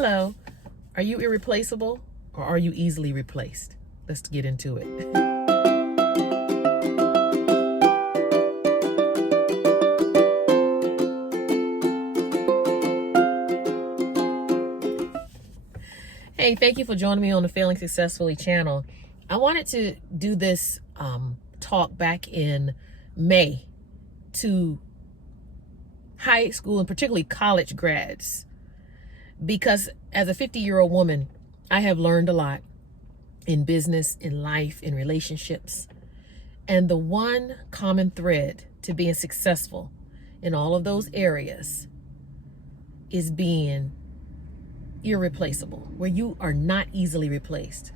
Hello, are you irreplaceable or are you easily replaced? Let's get into it. Hey, thank you for joining me on the Failing Successfully channel. I wanted to do this talk back in May to high school and particularly college grads, because as a 50-year-old woman, I have learned a lot in business, in life, in relationships. And the one common thread to being successful in all of those areas is being irreplaceable, where you are not easily replaced,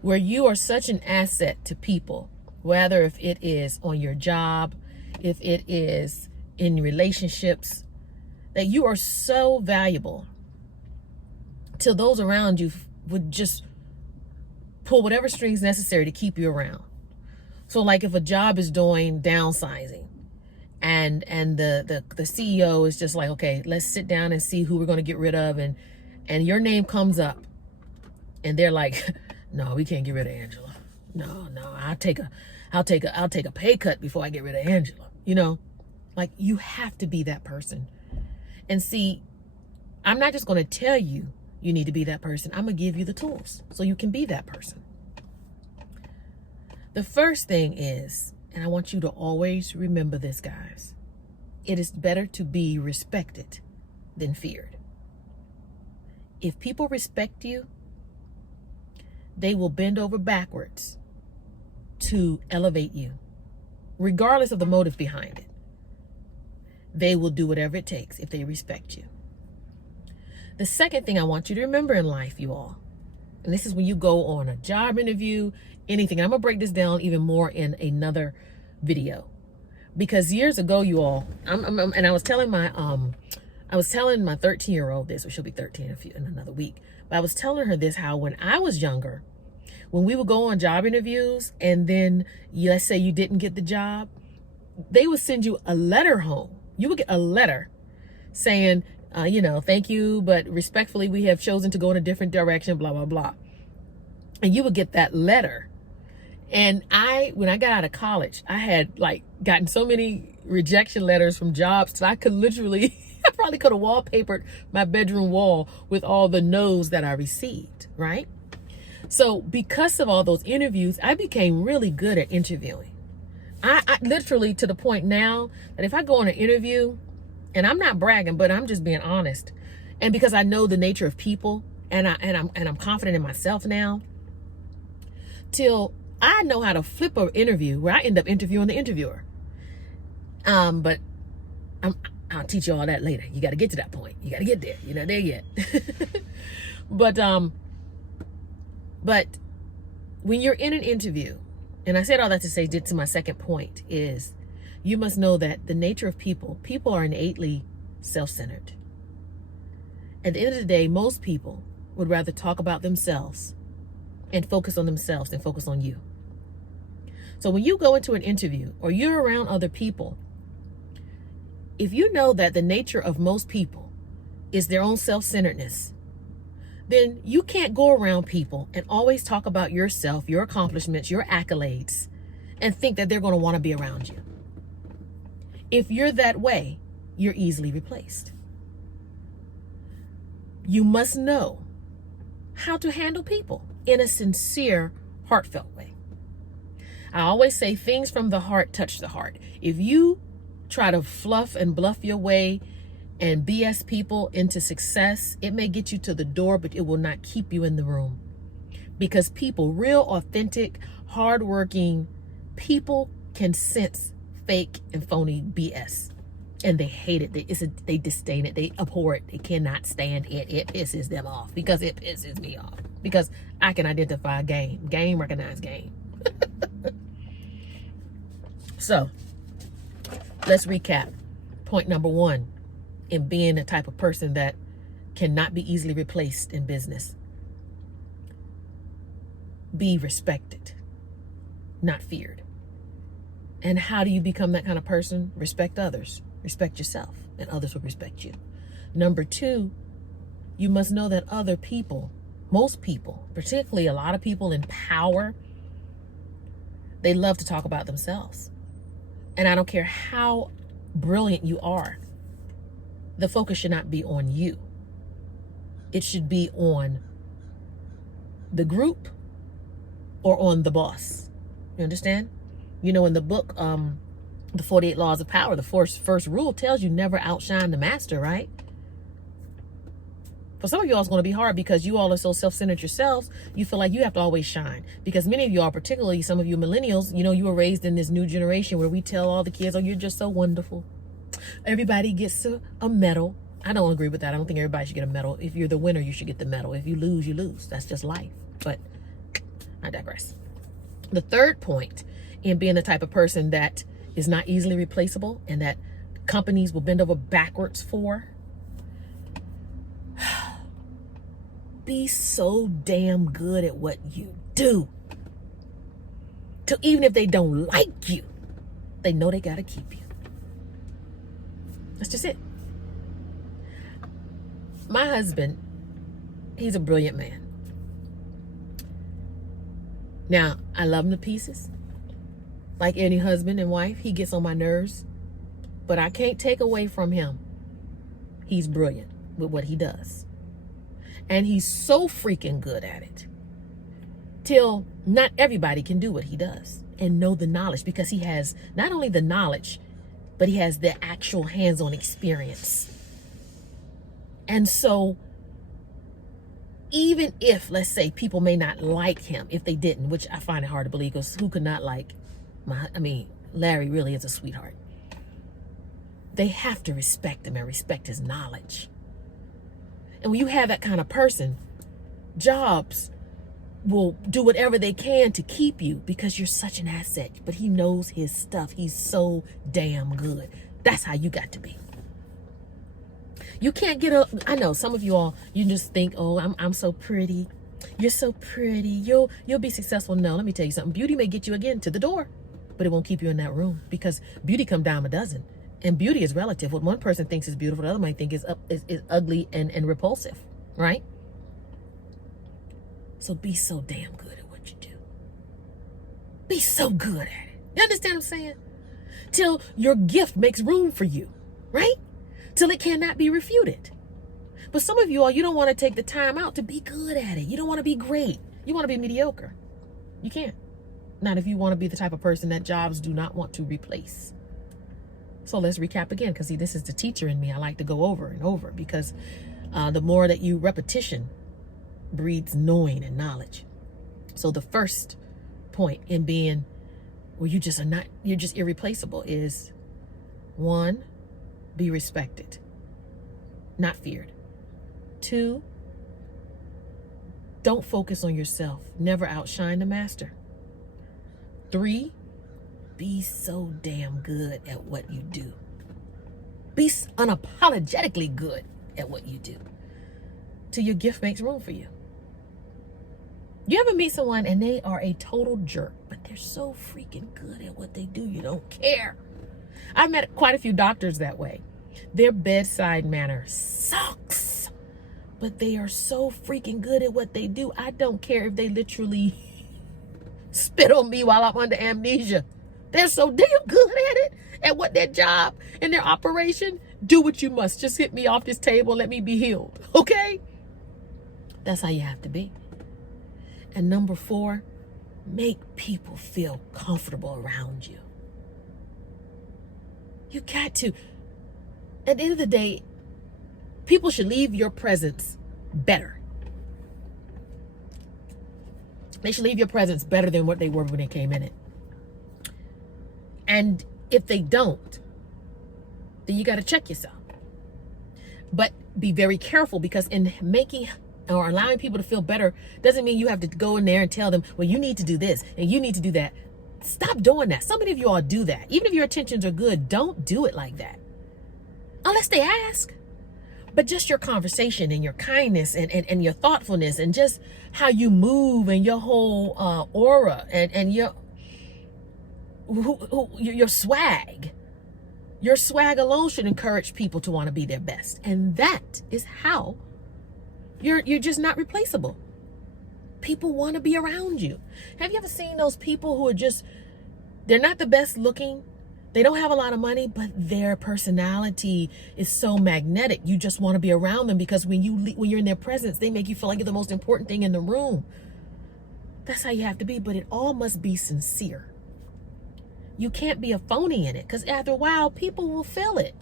where you are such an asset to people, whether if it is on your job, if it is in relationships, that you are so valuable till those around you would just pull whatever strings necessary to keep you around. So like if a job is doing downsizing and the CEO is just like, okay, let's sit down and see who we're going to get rid of, and your name comes up and they're like, no, we can't get rid of Angela. No, I'll take a pay cut before I get rid of Angela. You know, like you have to be that person. And see, I'm not just going to tell you you need to be that person. I'm going to give you the tools so you can be that person. The first thing is, and I want you to always remember this, guys, it is better to be respected than feared. If people respect you, they will bend over backwards to elevate you, regardless of the motive behind it. They will do whatever it takes if they respect you. The second thing I want you to remember in life, you all, and this is when you go on a job interview, anything. And I'm going to break this down even more in another video, because years ago, you all, and I was telling my 13-year-old this, or she'll be 13 in another week. But I was telling her this, how when I was younger, when we would go on job interviews and then let's say you didn't get the job, they would send you a letter home. You would get a letter saying, thank you, but respectfully, we have chosen to go in a different direction, blah, blah, blah. And you would get that letter. And when I got out of college, I had gotten so many rejection letters from jobs that I could literally, I probably could have wallpapered my bedroom wall with all the no's that I received, right? So because of all those interviews, I became really good at interviewing. I literally, to the point now that if I go on an interview, and I'm not bragging, but I'm just being honest, and because I know the nature of people, and I'm confident in myself now, till I know how to flip an interview where I end up interviewing the interviewer. But I'll teach you all that later. You got to get to that point. You got to get there. You're not there yet. But when you're in an interview, and I said all that to say, to my second point, is you must know that the nature of people are innately self-centered. At the end of the day, most people would rather talk about themselves and focus on themselves than focus on you. So when you go into an interview or you're around other people, if you know that the nature of most people is their own self-centeredness, then you can't go around people and always talk about yourself, your accomplishments, your accolades, and think that they're going to want to be around you. If you're that way, you're easily replaced. You must know how to handle people in a sincere, heartfelt way. I always say things from the heart touch the heart. If you try to fluff and bluff your way and BS people into success, it may get you to the door, but it will not keep you in the room. Because people, real, authentic, hardworking people, can sense fake and phony BS. And they hate it. They disdain it. They abhor it. They cannot stand it. It pisses them off, because it pisses me off. Because I can identify game. Game recognize game. So, let's recap. Point number one, in being the type of person that cannot be easily replaced in business. Be respected, not feared. And how do you become that kind of person? Respect others. Respect yourself, and others will respect you. Number two, you must know that other people, most people, particularly a lot of people in power, they love to talk about themselves. And I don't care how brilliant you are, the focus should not be on you. It should be on the group or on the boss. You understand? You know, in the book, the 48 Laws of Power, the first rule tells you never outshine the master, right? For some of you all, it's going to be hard because you all are so self-centered yourselves. You feel like you have to always shine. Because many of you all, particularly some of you millennials, you know, you were raised in this new generation where we tell all the kids, oh, you're just so wonderful. Everybody gets a medal. I don't agree with that. I don't think everybody should get a medal. If you're the winner, you should get the medal. If you lose, you lose. That's just life. But I digress. The third point in being the type of person that is not easily replaceable and that companies will bend over backwards for, be so damn good at what you do. So even if they don't like you, they know they got to keep you. That's just it. My husband, he's a brilliant man. Now, I love him to pieces. Like any husband and wife, he gets on my nerves. But I can't take away from him. He's brilliant with what he does. And he's so freaking good at it. Till not everybody can do what he does and know the knowledge, because he has not only the knowledge, but he has the actual hands-on experience. And so even if, let's say, people may not like him, if they didn't, which I find it hard to believe, because who could not like Larry really is a sweetheart. They have to respect him and respect his knowledge. And when you have that kind of person, jobs will do whatever they can to keep you because you're such an asset. But he knows his stuff. He's so damn good. That's how you got to be. You can't I know some of you all, you just think, oh, I'm so pretty. You're so pretty. You'll be successful. No, let me tell you something. Beauty may get you again to the door, but it won't keep you in that room, because beauty come dime a dozen. And beauty is relative. What one person thinks is beautiful, the other might think is ugly and repulsive, right? So be so damn good at what you do. Be so good at it. You understand what I'm saying? Till your gift makes room for you, right? Till it cannot be refuted. But some of you all, you don't want to take the time out to be good at it. You don't want to be great. You want to be mediocre. You can't. Not if you want to be the type of person that jobs do not want to replace. So let's recap again, because see, this is the teacher in me. I like to go over and over, because the more that you repetition breeds knowing and knowledge. So the first point in being where you're just irreplaceable is, 1, be respected, not feared. 2, don't focus on yourself. Never outshine the master. 3, be so damn good at what you do. Be unapologetically good at what you do, till your gift makes room for you. You ever meet someone and they are a total jerk, but they're so freaking good at what they do, you don't care? I've met quite a few doctors that way. Their bedside manner sucks, but they are so freaking good at what they do. I don't care if they literally spit on me while I'm under amnesia. They're so damn good at it, at what their job and their operation. Do what you must. Just hit me off this table. Let me be healed. Okay? That's how you have to be. And number 4, make people feel comfortable around you. You got to. At the end of the day, people should leave your presence better. They should leave your presence better than what they were when they came in it. And if they don't, then you got to check yourself. But be very careful, because in making or allowing people to feel better doesn't mean you have to go in there and tell them, well, you need to do this and you need to do that. Stop doing that. So many of you all do that. Even if your intentions are good, don't do it like that. Unless they ask. But just your conversation and your kindness and your thoughtfulness and just how you move and your whole aura and your swag. Your swag alone should encourage people to want to be their best. And that is how You're just not replaceable. People want to be around you. Have you ever seen those people who are just, they're not the best looking, they don't have a lot of money, but their personality is so magnetic. You just want to be around them because when you're in their presence, they make you feel like you're the most important thing in the room. That's how you have to be, but it all must be sincere. You can't be a phony in it, because after a while, people will feel it.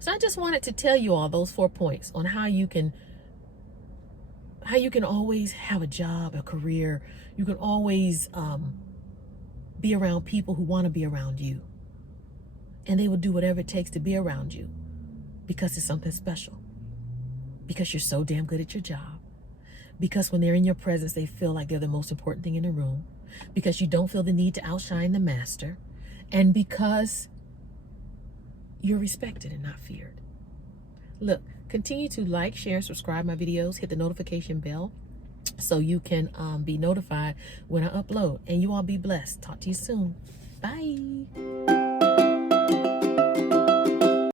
So I just wanted to tell you all those 4 points on how you can always have a job, a career. You can always be around people who want to be around you. And they will do whatever it takes to be around you because it's something special. Because you're so damn good at your job. Because when they're in your presence, they feel like they're the most important thing in the room. Because you don't feel the need to outshine the master. And because you're respected and not feared. Look, continue to like, share, and subscribe my videos. Hit the notification bell so you can be notified when I upload. And you all be blessed. Talk to you soon. Bye.